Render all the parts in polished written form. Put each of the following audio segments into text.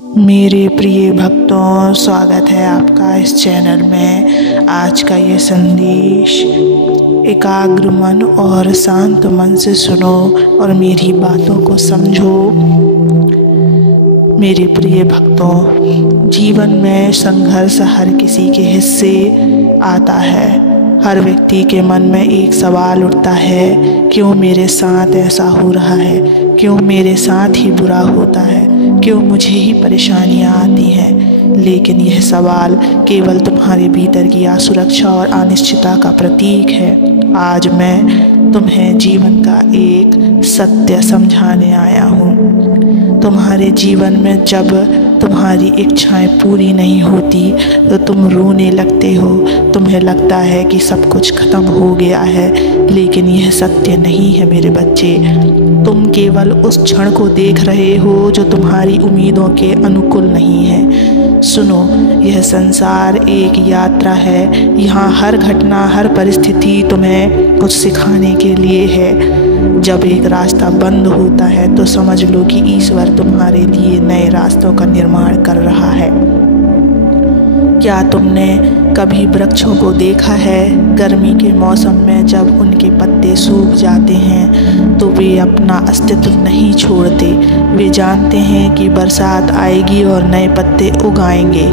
मेरे प्रिय भक्तों, स्वागत है आपका इस चैनल में। आज का ये संदेश एकाग्र मन और शांत मन से सुनो और मेरी बातों को समझो। मेरे प्रिय भक्तों, जीवन में संघर्ष हर किसी के हिस्से आता है। हर व्यक्ति के मन में एक सवाल उठता है, क्यों मेरे साथ ऐसा हो रहा है, क्यों मेरे साथ ही बुरा होता है, क्यों मुझे ही परेशानियां आती हैं। लेकिन यह सवाल केवल तुम्हारे भीतर की असुरक्षा और अनिश्चितता का प्रतीक है। आज मैं तुम्हें जीवन का एक सत्य समझाने आया हूँ। तुम्हारे जीवन में जब तुम्हारी इच्छाएं पूरी नहीं होती तो तुम रोने लगते हो। तुम्हें लगता है कि सब कुछ खत्म हो गया है, लेकिन यह सत्य नहीं है मेरे बच्चे। तुम केवल उस क्षण को देख रहे हो जो तुम्हारी उम्मीदों के अनुकूल नहीं है। सुनो, यह संसार एक यात्रा है। यहाँ हर घटना, हर परिस्थिति तुम्हें कुछ सिखाने के लिए है। जब एक रास्ता बंद होता है तो समझ लो कि ईश्वर तुम्हारे लिए नए रास्तों का निर्माण कर रहा है। क्या तुमने कभी वृक्षों को देखा है? गर्मी के मौसम में जब उनके पत्ते सूख जाते हैं तो वे अपना अस्तित्व नहीं छोड़ते। वे जानते हैं कि बरसात आएगी और नए पत्ते उगाएंगे।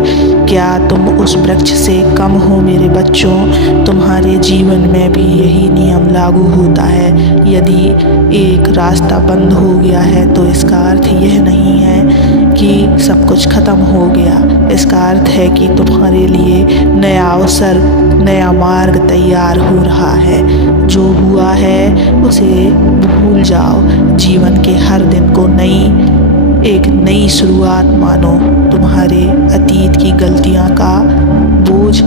क्या तुम उस वृक्ष से कम हो मेरे बच्चों? तुम्हारे जीवन में भी यही नियम लागू होता है। यदि एक रास्ता बंद हो गया है तो इसका अर्थ यह नहीं है कि सब कुछ खत्म हो गया। इसका अर्थ है कि तुम्हारे लिए नया अवसर, नया मार्ग तैयार हो रहा है। जो हुआ है उसे भूल जाओ। जीवन के हर दिन को एक नई शुरुआत मानो। तुम्हारे अतीत की गलतियां का बोझ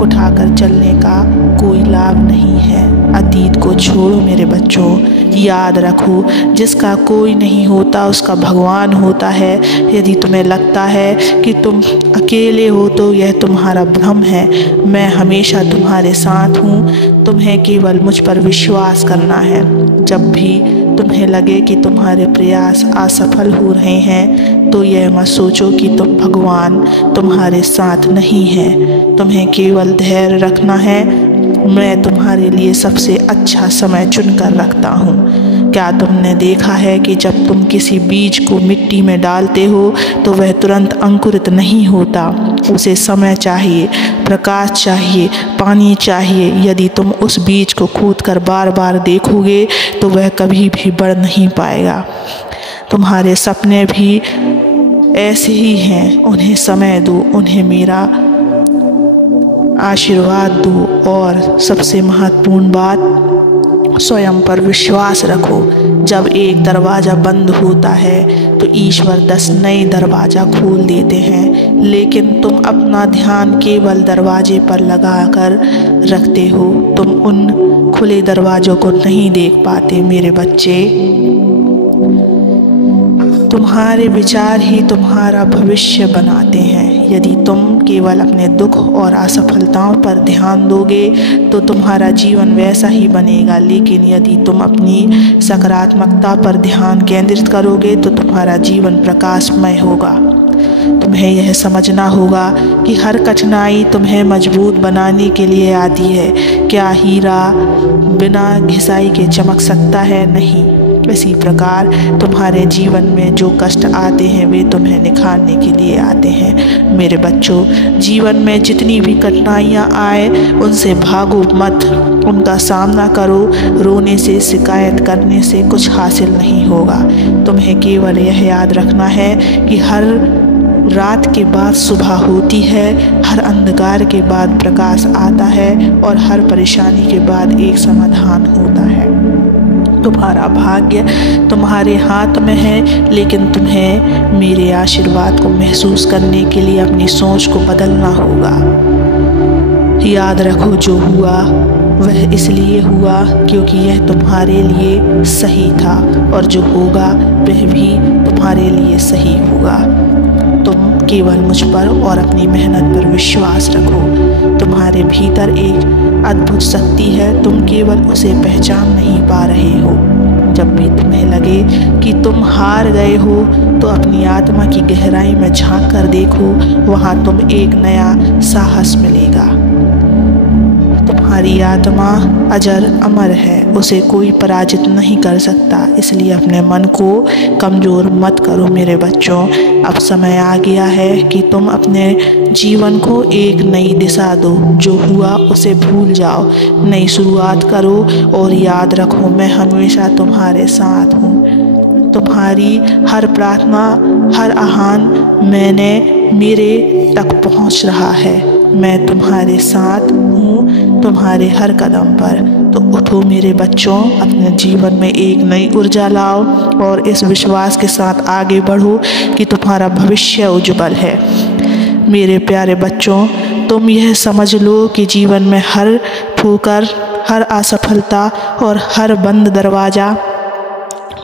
उठाकर चलने का कोई लाभ नहीं है। अतीत को छोड़ो मेरे बच्चों। याद रखो, जिसका कोई नहीं होता उसका भगवान होता है। यदि तुम्हें लगता है कि तुम अकेले हो तो यह तुम्हारा भ्रम है। मैं हमेशा तुम्हारे साथ हूँ। तुम्हें केवल मुझ पर विश्वास करना है। जब भी तुम्हें लगे कि तुम्हारे प्रयास असफल हो रहे हैं तो यह मत सोचो कि भगवान तुम्हारे साथ नहीं है। तुम्हें केवल धैर्य रखना है। मैं तुम्हारे लिए सबसे अच्छा समय चुनकर रखता हूँ। क्या तुमने देखा है कि जब तुम किसी बीज को मिट्टी में डालते हो तो वह तुरंत अंकुरित नहीं होता? उसे समय चाहिए, प्रकाश चाहिए, पानी चाहिए। यदि तुम उस बीज को खोदकर बार बार देखोगे तो वह कभी भी बढ़ नहीं पाएगा। तुम्हारे सपने भी ऐसे ही हैं। उन्हें समय दो, उन्हें मेरा आशीर्वाद दो और सबसे महत्वपूर्ण बात, स्वयं पर विश्वास रखो। जब एक दरवाज़ा बंद होता है तो ईश्वर 10 नए दरवाज़ा खोल देते हैं, लेकिन तुम अपना ध्यान केवल दरवाजे पर लगाकर रखते हो। तुम उन खुले दरवाज़ों को नहीं देख पाते मेरे बच्चे। तुम्हारे विचार ही तुम्हारा भविष्य बनाते हैं। यदि तुम केवल अपने दुख और असफलताओं पर ध्यान दोगे तो तुम्हारा जीवन वैसा ही बनेगा, लेकिन यदि तुम अपनी सकारात्मकता पर ध्यान केंद्रित करोगे तो तुम्हारा जीवन प्रकाशमय होगा। तुम्हें यह समझना होगा कि हर कठिनाई तुम्हें मजबूत बनाने के लिए आती है। क्या हीरा बिना घिसाई के चमक सकता है? नहीं। इसी प्रकार तुम्हारे जीवन में जो कष्ट आते हैं वे तुम्हें निखारने के लिए आते हैं मेरे बच्चों। जीवन में जितनी भी कठिनाइयाँ आए उनसे भागो मत, उनका सामना करो। रोने से, शिकायत करने से कुछ हासिल नहीं होगा। तुम्हें केवल यह याद रखना है कि हर रात के बाद सुबह होती है, हर अंधकार के बाद प्रकाश आता है और हर परेशानी के बाद एक समाधान होता है। तुम्हारा भाग्य तुम्हारे हाथ में है, लेकिन तुम्हें मेरे आशीर्वाद को महसूस करने के लिए अपनी सोच को बदलना होगा। याद रखो, जो हुआ वह इसलिए हुआ क्योंकि यह तुम्हारे लिए सही था, और जो होगा वह भी तुम्हारे लिए सही होगा। तुम केवल मुझ पर और अपनी मेहनत पर विश्वास रखो। तुम्हारे भीतर एक अद्भुत शक्ति है, तुम केवल उसे पहचान नहीं पा रहे हो। जब भी तुम्हें लगे कि तुम हार गए हो तो अपनी आत्मा की गहराई में झांक कर देखो, वहाँ तुम एक नया साहस मिलेगा। तुम्हारी आत्मा अजर अमर है, उसे कोई पराजित नहीं कर सकता, इसलिए अपने मन को कमज़ोर मत करो मेरे बच्चों। अब समय आ गया है कि तुम अपने जीवन को एक नई दिशा दो, जो हुआ उसे भूल जाओ, नई शुरुआत करो और याद रखो मैं हमेशा तुम्हारे साथ हूँ। तुम्हारी हर प्रार्थना, हर आह्वान मेरे तक पहुँच रहा है। मैं तुम्हारे साथ हूँ, तुम्हारे हर कदम पर। तो उठो मेरे बच्चों, अपने जीवन में एक नई ऊर्जा लाओ और इस विश्वास के साथ आगे बढ़ो कि तुम्हारा भविष्य उज्जवल है। मेरे प्यारे बच्चों, तुम यह समझ लो कि जीवन में हर ठोकर, हर असफलता और हर बंद दरवाज़ा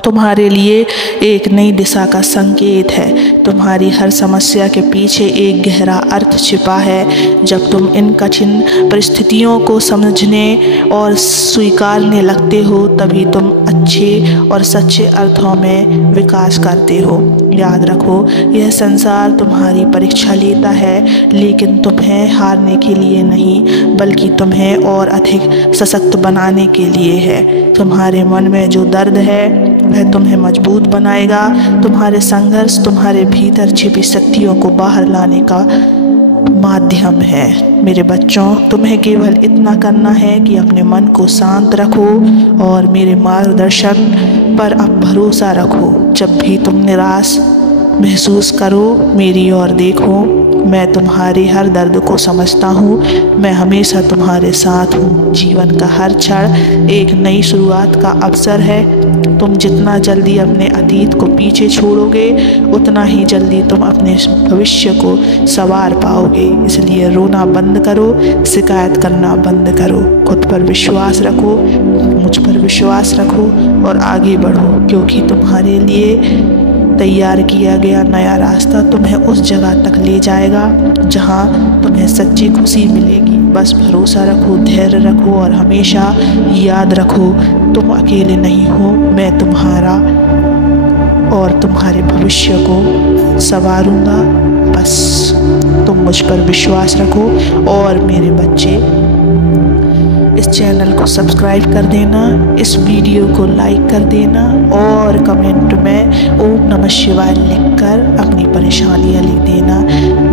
तुम्हारे लिए एक नई दिशा का संकेत है। तुम्हारी हर समस्या के पीछे एक गहरा अर्थ छिपा है। जब तुम इन कठिन परिस्थितियों को समझने और स्वीकारने लगते हो, तभी तुम अच्छे और सच्चे अर्थों में विकास करते हो। याद रखो, यह संसार तुम्हारी परीक्षा लेता है, लेकिन तुम्हें हारने के लिए नहीं, बल्कि तुम्हें और अधिक सशक्त बनाने के लिए है। तुम्हारे मन में जो दर्द है वह तुम्हें मजबूत बनाएगा। तुम्हारे संघर्ष तुम्हारे भीतर छिपी शक्तियों को बाहर लाने का माध्यम है। मेरे बच्चों, तुम्हें केवल इतना करना है कि अपने मन को शांत रखो और मेरे मार्गदर्शन पर अब भरोसा रखो। जब भी तुम निराश महसूस करो, मेरी ओर देखो। मैं तुम्हारे हर दर्द को समझता हूँ। मैं हमेशा तुम्हारे साथ हूँ। जीवन का हर क्षण एक नई शुरुआत का अवसर है। तुम जितना जल्दी अपने अतीत को पीछे छोड़ोगे, उतना ही जल्दी तुम अपने भविष्य को संवार पाओगे। इसलिए रोना बंद करो, शिकायत करना बंद करो, खुद पर विश्वास रखो, मुझ पर विश्वास रखो और आगे बढ़ो, क्योंकि तुम्हारे लिए तैयार किया गया नया रास्ता तुम्हें उस जगह तक ले जाएगा जहां तुम्हें सच्ची खुशी मिलेगी। बस भरोसा रखो, धैर्य रखो और हमेशा याद रखो, तुम अकेले नहीं हो। मैं तुम्हारा और तुम्हारे भविष्य को संवारूंगा। बस तुम मुझ पर विश्वास रखो। और मेरे बच्चे, इस चैनल को सब्सक्राइब कर देना, इस वीडियो को लाइक कर देना और कमेंट में ओम नमः शिवाय लिखकर अपनी परेशानियाँ लिख देना।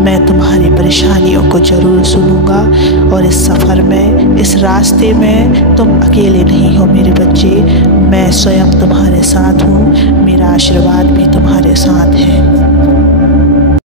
मैं तुम्हारी परेशानियों को ज़रूर सुनूंगा और इस सफ़र में, इस रास्ते में तुम अकेले नहीं हो मेरे बच्चे। मैं स्वयं तुम्हारे साथ हूँ। मेरा आशीर्वाद भी तुम्हारे साथ है।